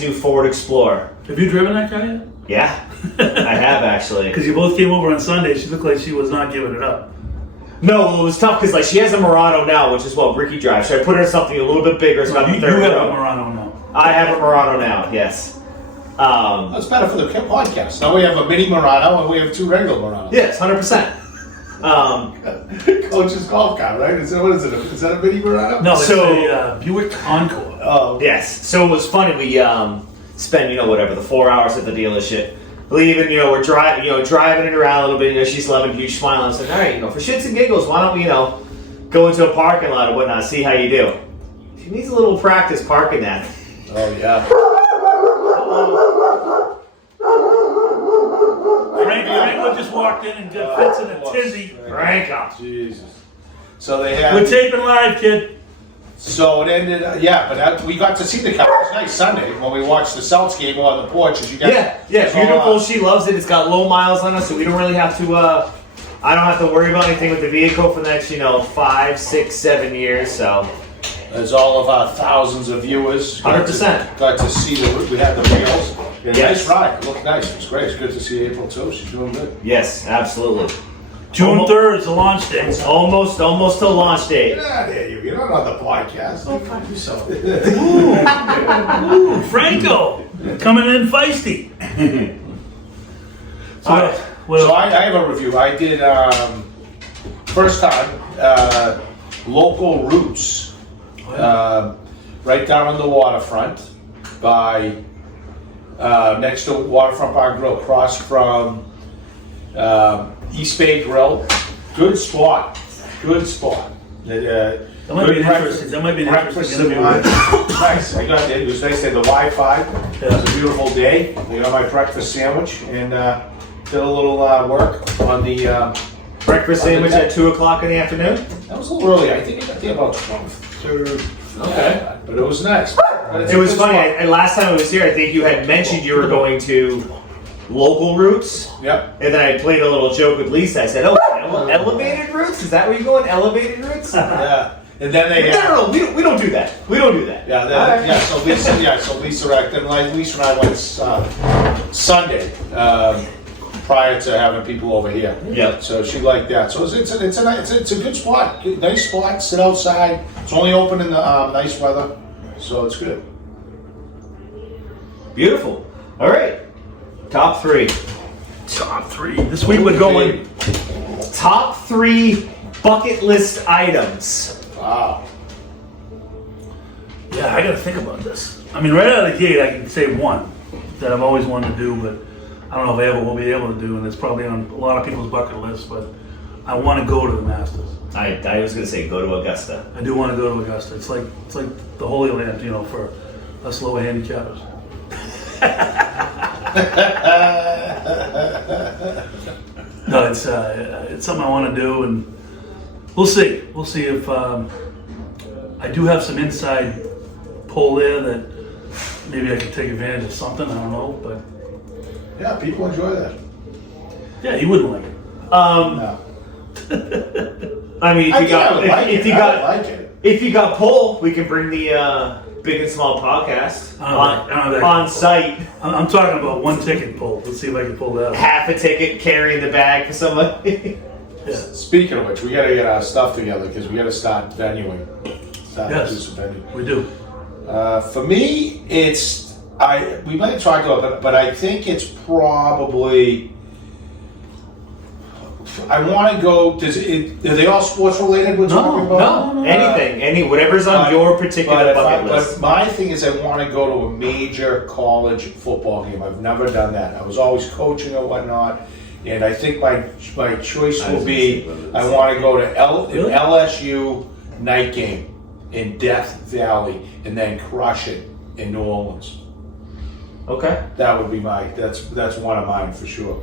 new Ford Explorer. Have you driven that car yet? Yeah, I have actually. Because you both came over on Sunday. She looked like she was not giving it up. No, well, it was tough because like she has a Murano now, which is what Ricky drives. So I put her in something a little bit bigger. So You have a Murano now. I have a Murano now. Yes. That's better for the podcast. Now we have a mini Murano and we have 2 regular Muranos. Yes, 100%. Coach's golf cart, right? What is it? Is that a mini Murano? No, it's So- a Buick Encore. Oh, Yes. So it was funny. We spend whatever the 4 hours at the dealership, leaving. We're driving it around a little bit. She's loving, huge smile. I was like, all right, for shits and giggles, why don't we go into a parking lot or whatnot, see how you do. She needs a little practice parking that. Oh, yeah. Frank just walked in and just fits in a tizzy. Franco. Jesus. So they had. We're taping live, kid. So it ended, we got to see the car. It was nice Sunday when we watched the Celtics game on the porch. As you guys Yeah, beautiful. She loves it. It's got low miles on it, so we don't really have to. I don't have to worry about anything with the vehicle for the next, 5, 6, 7 years. So. As all of our thousands of viewers 100%. got to see we had the reels. Yeah, Yes. Nice ride. It looked nice. It was great. It's good to see April too. She's doing good. Yes, absolutely. June 3rd is the launch date. It's almost to launch date. Get out of here, you're not on the podcast. Don't fuck yourself. Ooh, Franco coming in feisty. So I have a review. I did first time local roots right down on the waterfront by next to Waterfront Bar and Grill, across from East Bay Grill. Good spot. Good spot. That might be an interesting interview. Nice. I got it. It was nice. They had the Wi-Fi. It was a beautiful day. I got my breakfast sandwich and did a little work on the Breakfast sandwich at 2 o'clock in the afternoon. That was a little early. I think I got there about 12. Okay. But it was nice. But it's It a was good funny. spot. And last time I was here, I think you had mentioned you were going to local routes, Yep. and then I played a little joke with Lisa. I said, "Oh, elevated routes? Is that where you're going? Elevated routes?" Yeah. And then they had. No, we don't do that. We don't do that. Yeah, Alright. so Lisa then Lisa and I went Sunday prior to having people over here. Yep. So she liked that. So it's a good spot, nice spot. Sit outside. It's only open in the nice weather, so it's good. Beautiful. All right. Top 3. Top 3. This week we're going. Top 3 bucket list items. Wow. Yeah, I got to think about this. I mean, right out of the gate, I can say one that I've always wanted to do, but I don't know if I ever will be able to do, and it's probably on a lot of people's bucket list. But I want to go to the Masters. I was going to say go to Augusta. I do want to go to Augusta. It's like the Holy Land, for us lower handicappers. No, it's something I want to do, and we'll see. We'll see if I do have some inside pull there that maybe I can take advantage of something. I don't know, but Yeah, people enjoy that. yeah, you wouldn't like it. No. I mean, I would like it. if you got pull, we can bring the Big and Small podcast I don't know that. on site. I'm talking about one ticket pull. Let's see if I can pull that off. Half a ticket, carrying the bag for somebody. Yeah. Speaking of which, we got to get our stuff together because we got to start venuing. Yes. Do some venue. We do. For me, we might have talked about it, but I think it's probably. I want to go. Are they all sports related? We're talking about? No, anything, whatever's on your particular bucket list. But my thing is, I want to go to a major college football game. I've never done that. I was always coaching or whatnot, and I think my choice will be I want to go to an LSU night game in Death Valley and then crush it in New Orleans. Okay. That would be that's one of mine for sure.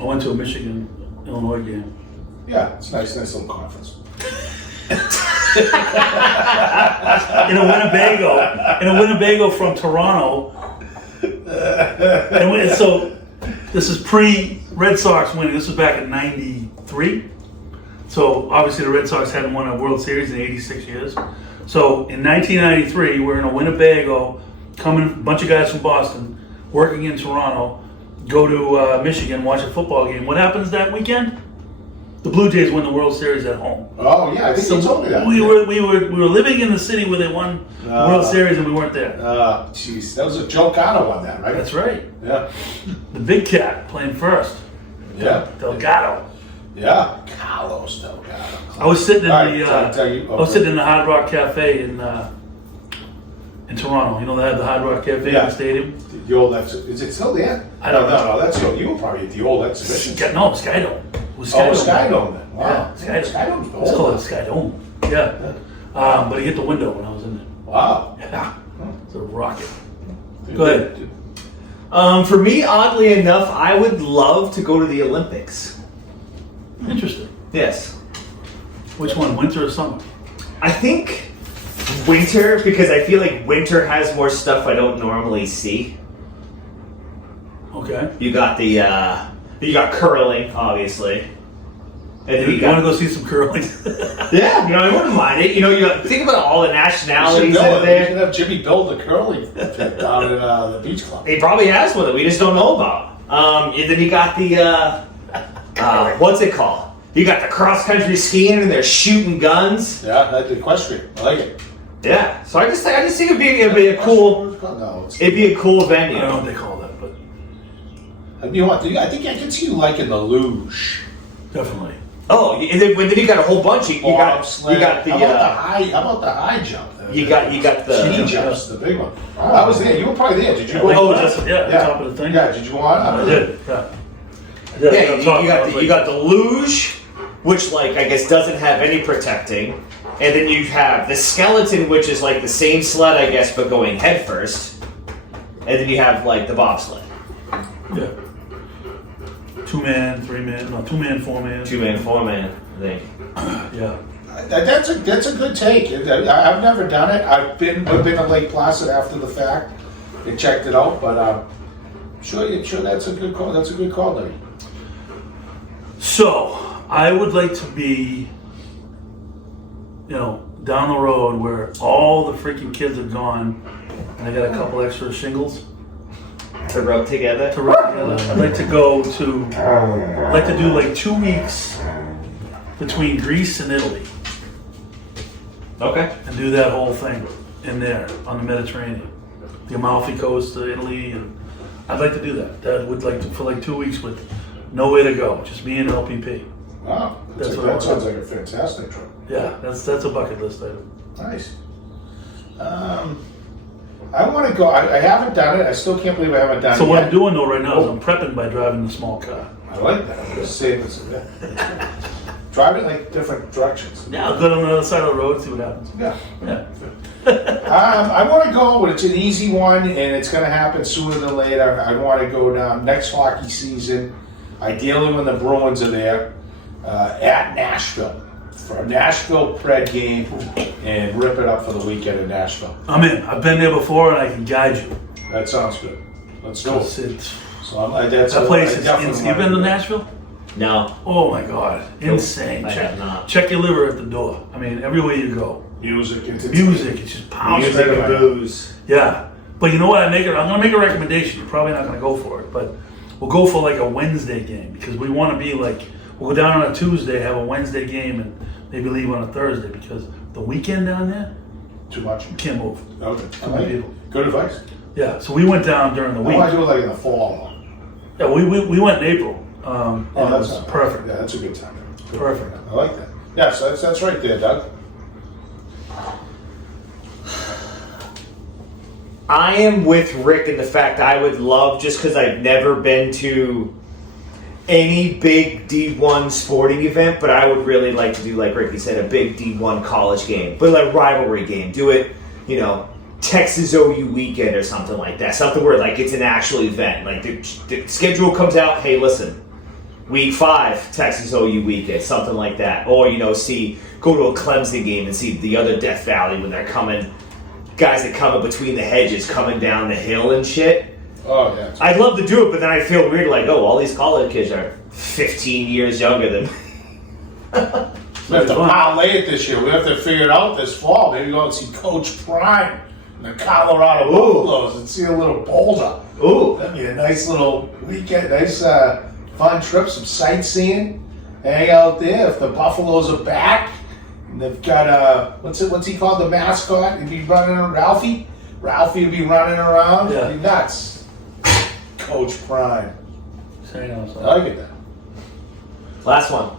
I went to a Michigan Illinois game. Yeah, it's nice little conference. In a Winnebago from Toronto. And so this is pre-Red Sox winning. This was back in '93. So obviously the Red Sox hadn't won a World Series in 86 years. So in 1993, we're in a Winnebago, a bunch of guys from Boston, working in Toronto, go to Michigan, watch a football game. What happens that weekend? The Blue Jays win the World Series at home. Oh yeah, I think you told me that. We were living in the city where they won the World Series and we weren't there. Jeez, that was a Joe Gatto won that, right? That's right. Yeah. The big cat playing first. Yeah. Delgado. Yeah. Carlos Delgado. I was sitting in I was sitting in the Hard Rock Cafe in Toronto. You know, they had the Hard Rock Cafe in the stadium. The old is it still there? I don't know. No, that's you were probably at the old exhibition. No, Skydome. It was Skydome then. Wow. Yeah, Skydome's old. It's called Skydome. Yeah. But he hit the window when I was in there. Wow. Yeah. It's a rocket. Go ahead. For me, oddly enough, I would love to go to the Olympics. Interesting. Yes. Which one, winter or summer? I think winter, because I feel like winter has more stuff I don't normally see. Okay. You got you got curling, obviously. And then You want to go see some curling? yeah, I wouldn't mind it. You think about all the nationalities out You there. should have Jimmy build the curling down at the beach club. He probably has one that we just don't know about. And then you got the what's it called? You got the cross country skiing and they're shooting guns. Yeah, that's equestrian. I like it. Yeah, so I just think it'd be a cool. No, It'd be a cool venue. I don't know what they call that, but I think I can see you liking the luge. definitely. Oh, and then you got a whole bunch. You got the how about the high jump? you got the Ski jumps, the big one. I was there. You were probably there. Did you go? Top of the thing. Yeah. Did you go on? I did. Yeah. Yeah, you got the luge, which I guess doesn't have any protecting, and then you have the skeleton, which is like the same sled, I guess, but going head first, and then you have the bobsled. Yeah. 2-man, 3-man, no, 2-man, 4-man. 2-man, 4-man, I think. Yeah. That's a good take. I've never done it. I've been to Lake Placid after the fact and checked it out, but sure that's a good call. That's a good call, Larry. So, I would like to be, down the road where all the freaking kids are gone and I got a couple extra shingles To rub together. I'd like to do 2 weeks between Greece and Italy Okay. and do that whole thing in there on the Mediterranean. The Amalfi Coast to Italy, and I'd like to do that. That would for 2 weeks with nowhere to go, just me and LPP. Wow, That sounds like a fantastic trip. Yeah, that's a bucket list item. Nice. I want to go. I haven't done it. I still can't believe I haven't done it. So what yet. I'm doing though right now is I'm prepping by driving the small car. I like that. I'm just saying this. Drive it different directions. Yeah, I'll go on the other side of the road, see what happens. Yeah. Yeah. I want to go, but it's an easy one, and it's going to happen sooner than later. I want to go down next hockey season, ideally when the Bruins are there, at Nashville for a Nashville Pred game, and rip it up for the weekend in Nashville. I'm in. I've been there before, and I can guide you. That sounds good. Let's go. It's, So that place is insane. You've been to Nashville? No. Oh my God, insane! I have not. Check your liver at the door. I mean, everywhere you go, Music. It's just pounds. Music and booze. Yeah, but you know what? I'm gonna make a recommendation. You're probably not gonna go for it, but we'll go for a Wednesday game because we want to be we'll go down on a Tuesday, have a Wednesday game, and maybe leave on a Thursday because the weekend down there, too much. you can't move. Okay. Too many people. Good advice. Yeah, so we went down during the I week. want to do it in the fall. Yeah, we went in April. And it was not bad. perfect. Yeah, that's a good time. Perfect. I like that. Yeah, so that's right there, Doug. I am with Rick in the fact I would love, just because I've never been to any big D1 sporting event, but I would really like to do, like Ricky said, a big D1 college game, but like rivalry game. Do it, Texas OU weekend or something like that. Something where like it's an actual event. Like the schedule comes out. Hey, listen, week 5 Texas OU weekend, something like that. Or go to a Clemson game and see the other Death Valley when they're coming. Guys that come in between the hedges, coming down the hill and shit. Oh, yeah. I'd love to do it, but then I feel weird like, all these college kids are 15 years younger than me. We have to parlay it this year. We have to figure it out this fall. Maybe go and see Coach Prime in the Colorado Buffaloes and see a little Boulder. Ooh. That'd be a nice little weekend, nice fun trip, some sightseeing. Hang out there. If the Buffaloes are back, and they've got what's he called, the mascot? He'd be running around, Ralphie. Ralphie would be running around. Yeah. It'd be nuts. Coach Prime. Say no, I like it now. Last one.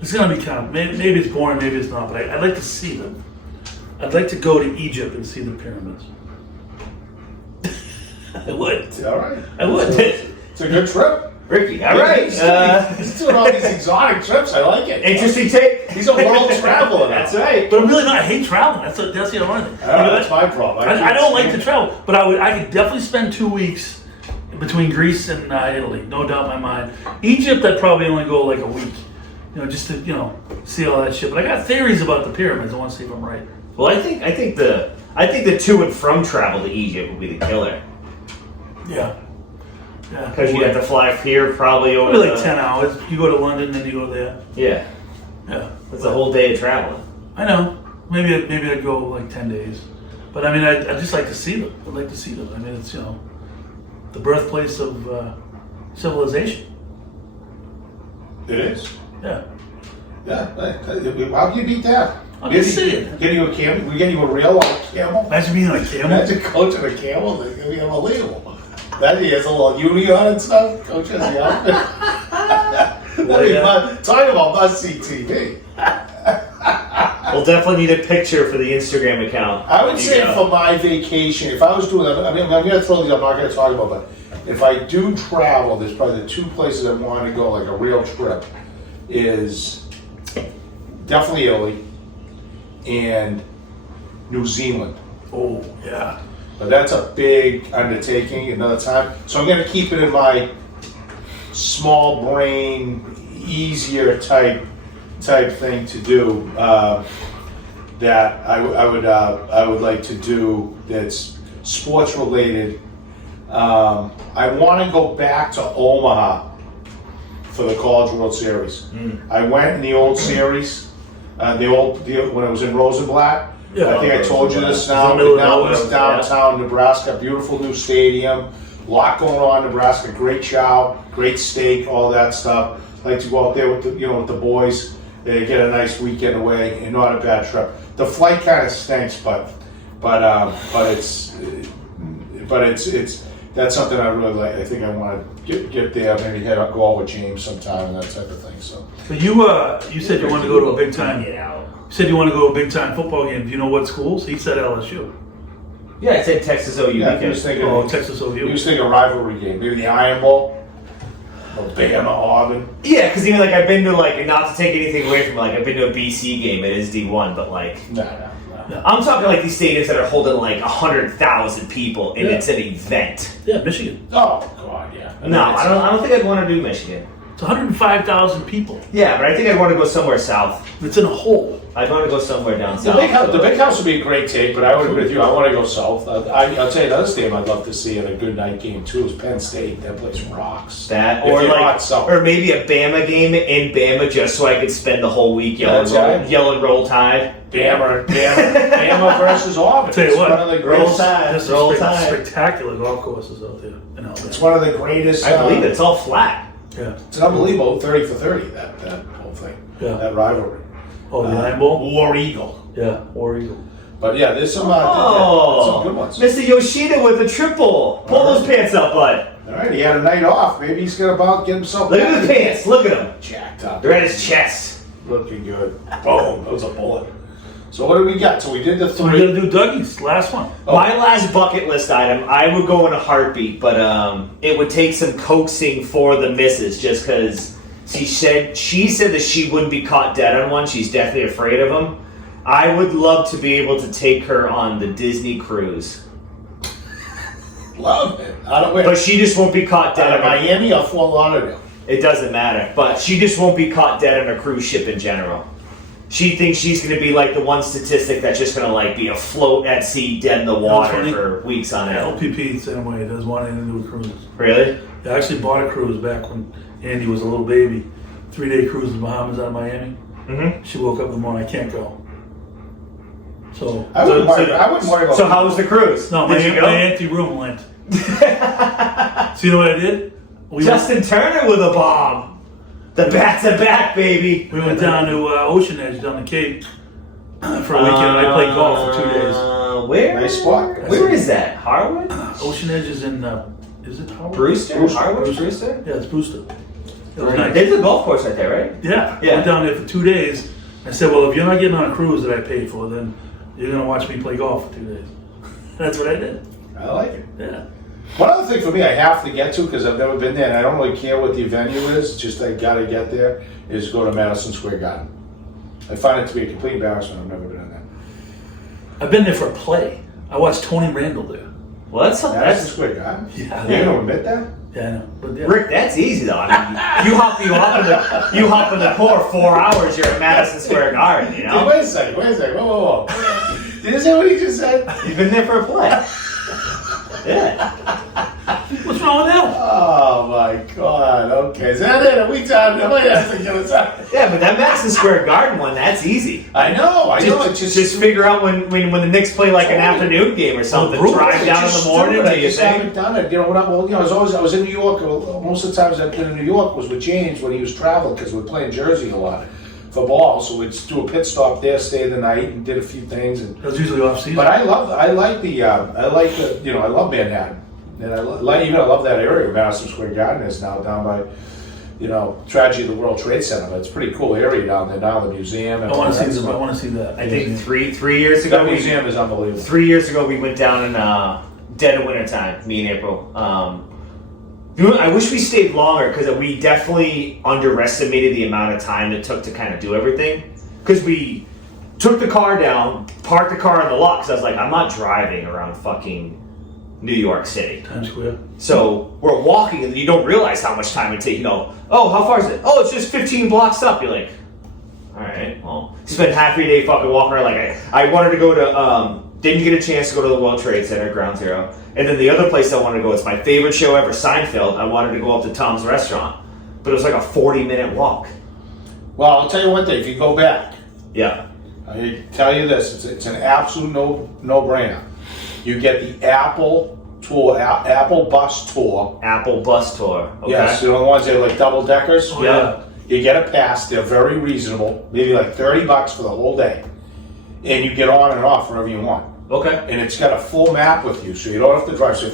It's gonna be kind of maybe it's boring, maybe it's not, but I'd like to see them. I'd like to go to Egypt and see the pyramids. I would. All right. I would. It's a good trip. Ricky, all right. He's doing all these exotic trips. I like it. Interesting take. He's a world traveler. That's right. But I'm really not. I hate traveling. That's the ironic thing. That's my problem. I don't like to travel, but I could definitely spend 2 weeks between Greece and Italy. No doubt in my mind. Egypt, I'd probably only go like a week. Just to see all that shit. But I got theories about the pyramids. I want to see if I'm right. Well, I think the to and from travel to Egypt would be the killer. Yeah. Yeah. Because you have to fly here probably over Probably like 10 hours. You go to London, then you go there. Yeah. Yeah. That's a whole day of traveling. I know. Maybe I'd go like 10 days. But I mean, I'd just like to see them. I'd like to see them. I mean, it's, the birthplace of civilization. It is. Yeah. Yeah. How can you beat that? I'm just saying. Get you a camel. We get you a real life camel. Imagine being on a camel. Imagine coaching a camel. They're gonna be unbelievable. That he has a little uni on and stuff. Coach has the outfit. That'd be fun. Talk about must-see TV. We'll definitely need a picture for the Instagram account. I would say for my vacation, if I was doing that, I mean, I'm going to throw these, I'm not going to talk about, but if I do travel, there's probably the 2 places I want to go, like a real trip, is definitely Italy and New Zealand. Oh, yeah. But that's a big undertaking another time. So I'm going to keep it in my small brain, easier type thing to do. That I would like to do that's sports related. I want to go back to Omaha for the College World Series. I went in the old series, when it was in Rosenblatt. Yeah. I think I told you this now. It's in the middle of Now it's nowhere. downtown Nebraska. Beautiful new stadium. A lot going on in Nebraska. Great chow, great steak, all that stuff. Like to go out there with the boys. They get a nice weekend away and not a bad trip. The flight kind of stinks, but it's that's something I really like. I think I want to get there. Maybe go out with James sometime and that type of thing. So. But you said you wanted to go to a big time. You said you want to go to a big time football game. Do you know what schools? He said LSU. Yeah, I said Texas OU. Yeah, he was thinking. Texas OU. He was thinking rivalry game. Maybe the Iron Bowl. Or Bama, Auburn. Yeah, because even I've been to not to take anything away from I've been to a BC game. It is D1, but No. I'm talking these stadiums that are holding 100,000 people and it's an event. Yeah, Michigan. Oh God, yeah. No, I don't think I'd want to do Michigan. It's 105,000 people. Yeah, but I think I'd want to go somewhere south. It's in a hole. I'd want to go somewhere down The south. big house would be a great take, but I would agree with you. I want to go south. I'll tell you another stadium I'd love to see in a good night game too is Penn State. That place rocks. That If you're not south. or maybe a Bama game in Bama just so I could spend the whole week That's right. yelling roll tide. Bama versus Auburn. Tell you It's what, one of the Roll greatest. Tide. There's Roll some Tide. spectacular golf courses out there in Alabama. It's one of the greatest. I believe it's all flat. Yeah. It's unbelievable. 30 for 30. That whole thing. Yeah. That rivalry. Oh, the Iron Bowl? War Eagle. Yeah, War Eagle. But yeah, there's some good ones. Mr. Yoshida with a triple. Pull those pants up, bud. All right, he had a night off. Maybe he's gonna get himself. Look back. at the pants. Look at them. Jacked up. They're at his chest. Looking good. Boom. That was a bullet. So what do we got? So we did the So we 3. gotta do Dougie's last one. My last bucket list item, I would go in a heartbeat, but it would take some coaxing for the missus, just because she said that she wouldn't be caught dead on one. She's definitely afraid of them. I would love to be able to take her on the Disney cruise, Love it. Out of where? but she just won't be caught dead Out of on a, Miami or Fort Lauderdale? It doesn't matter, but she just won't be caught dead on a cruise ship in general. She thinks she's going to be like the one statistic that's just going to like be afloat at sea, dead in the water funny. for weeks on end. LPP the same way. Doesn't want anything to do with cruises. Really? I actually bought a cruise back when Andy was a little baby. 3-day cruise to the Bahamas out of Miami. Mm-hmm. She woke up in the morning, I can't go. So, I wouldn't worry about So how was the cruise? no, Did you my go? auntie room went. So you know what I did? We Justin Turner with a bomb. The bats are back, baby. went down to Ocean Edge, down the Cape, for a weekend. I played golf for 2 days. Where? Nice spot. Where is that? Harwood? Ocean Edge is in, is it Howard? Brewster? Harwood? Brewster? Yeah, it's Brewster. It was nice. There's a golf course right there, right? Yeah, Yeah. went down there for 2 days. I said, well, if you're not getting on a cruise that I paid for, then you're going to watch me play golf for 2 days. That's what I did. I like it. Yeah. One other thing for me I have to get to, because I've never been there and I don't really care what the venue is, just I gotta get there, is go to Madison Square Garden. I find it to be a complete embarrassment. I've never been in there. I've been there for a play. I watched Tony Randall there. Well, that's Madison Square Garden? Yeah. You don't admit that? Yeah, I know. But yeah. Rick, that's easy though. I mean, you hop in the car 4 hours. You're at Madison Square Garden. You Hey, know, wait a second, whoa. Did you say what he just said? you've been there for a play. Yeah. What's wrong with that? Oh my God, okay. Is that it? Are we done? Yeah, but that Madison Square Garden one, that's easy. I know, Just figure out when the Knicks play like an afternoon game or something. Well, Drive down in the morning. I Do you just think? haven't done it. You know, I was in New York. Most of the times I've been in New York was with James when he was traveling because we're playing Jersey a lot for ball. So we'd do a pit stop there, stay the night, and did a few things. And That was usually off season. but I love Manhattan, and I love that area. Madison Square Garden is now down by, tragedy of the World Trade Center. But it's a pretty cool area down there now. The museum. And I want to all see that this. I stuff. want to see that. I think three years ago. That museum is unbelievable. 3 years ago, we went down in dead of winter time, me and April. I wish we stayed longer because we definitely underestimated the amount of time it took to kind of do everything. Because we took the car down, parked the car in the lot, because I was like, I'm not driving around fucking New York City. Times Square. So we're walking and you don't realize how much time it takes. Oh, how far is it? Oh, it's just 15 blocks up. You're like, all right, well, spend half your day fucking walking around. Like I wanted to go to, didn't get a chance to go to the World Trade Center, Ground Zero. And then the other place I wanted to go, it's my favorite show ever, Seinfeld. I wanted to go up to Tom's Restaurant. But it was like a 40-minute walk. Well, I'll tell you one thing. If you go back, Yeah. I tell you this: it's an absolute no-brainer. You get the Apple tour, Apple bus tour. Apple bus tour. Okay. Yes, you know the ones that are like double deckers. Oh, yeah. You get a pass. They're very reasonable. Maybe like $30 for the whole day, and you get on and off wherever you want. Okay. And it's got a full map with you, so you don't have to drive. So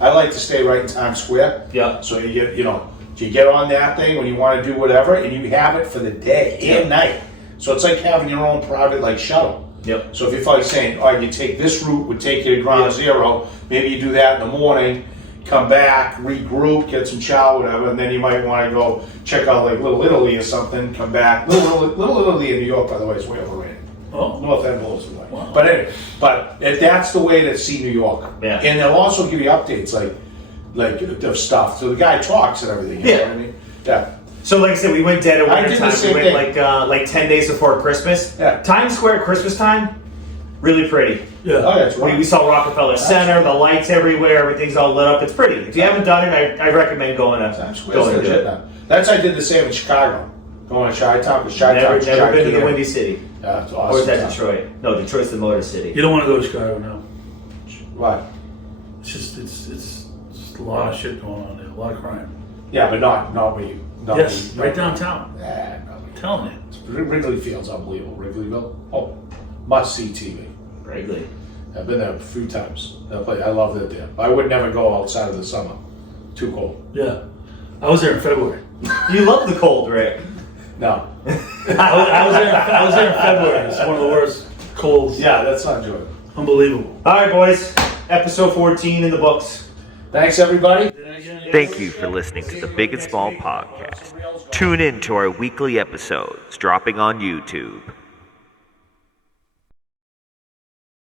I like to stay right in Times Square. Yeah. So you get on that thing when you want to do whatever, and you have it for the day and night. So it's like having your own private shuttle. Yep. So if you're like saying, all right, you take this route, would take you to Ground Zero. Maybe you do that in the morning, come back, regroup, get some chow, whatever, and then you might want to go check out like Little Italy or something. Come back. Little Italy in New York, by the way, is way overrated. Oh. North End blows away. Wow. But anyway, if that's the way to see New York. Yeah. And they'll also give you updates like of stuff. So the guy talks and everything. You know what I mean? Yeah. So like I said, we went dead of I winter did the time. same We went thing. like 10 days before Christmas. Yeah. Times Square at Christmas time, really pretty. Yeah. Oh, yeah, it's right. We saw Rockefeller Center, the lights everywhere, everything's all lit up. It's pretty. If you haven't done it, I recommend going to Times Square's going to do legit it. now. I did the same in Chicago. Going to Chi-Town, because Never Chi-Town. been to the Windy City. Yeah, it's Or awesome. is that Detroit? No, Detroit's the Motor City. You don't want to go to Chicago now. What? It's just a lot of shit going on there. A lot of crime. Yeah, but not where you. Not Yes, where you- right downtown. Nah, not where you- Tell me. Wrigley Field's unbelievable. Wrigleyville. Oh, must see TV. Wrigley. I've been there a few times. I loved it there. I would never go outside of the summer. Too cold. Yeah. I was there in February. You love the cold, Rick. No. I was there in February. It's one of the worst. colds. Yeah, that's not good. Unbelievable. All right, boys. Episode 14 in the books. Thanks, everybody. Thank you for listening to the Big and Small Podcast. Tune in to our weekly episodes dropping on YouTube.